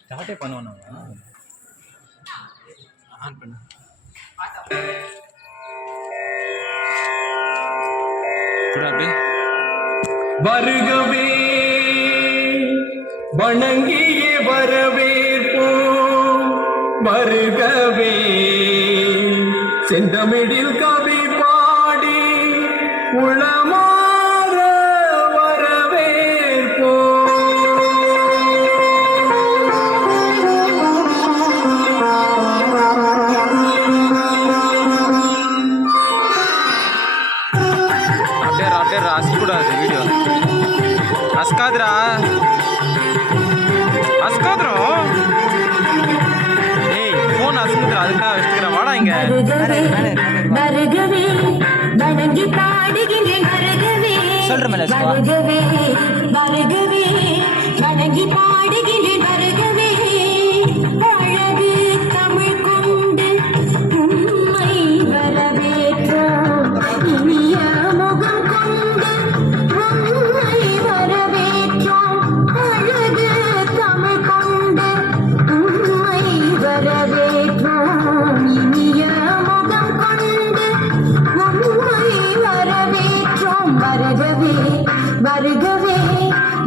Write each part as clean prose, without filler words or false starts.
ஸ்டார்ட்டே பண்ணுவோம் ஆன் பண்ணு. வருகவே வணங்கியே வரவேற்போம், வருகவே செந்தமிழில் கவி பாடி உளமாற வரவேற்போம். அப்படியே அசக்கூடாது வீடியோ. அசக்காதுரா ஏய் ஃபோன் அசக்குதுரா, அதுக்காக வச்சுக்கிறேன். வாடா இங்க. சொல்ற மேல வருகவே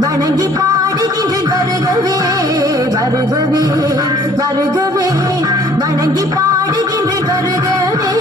வணங்கி பாடுகின்றேன், வருகவே வருகவே வருகவே வணங்கி பாடுகின்றேன், வருகவே.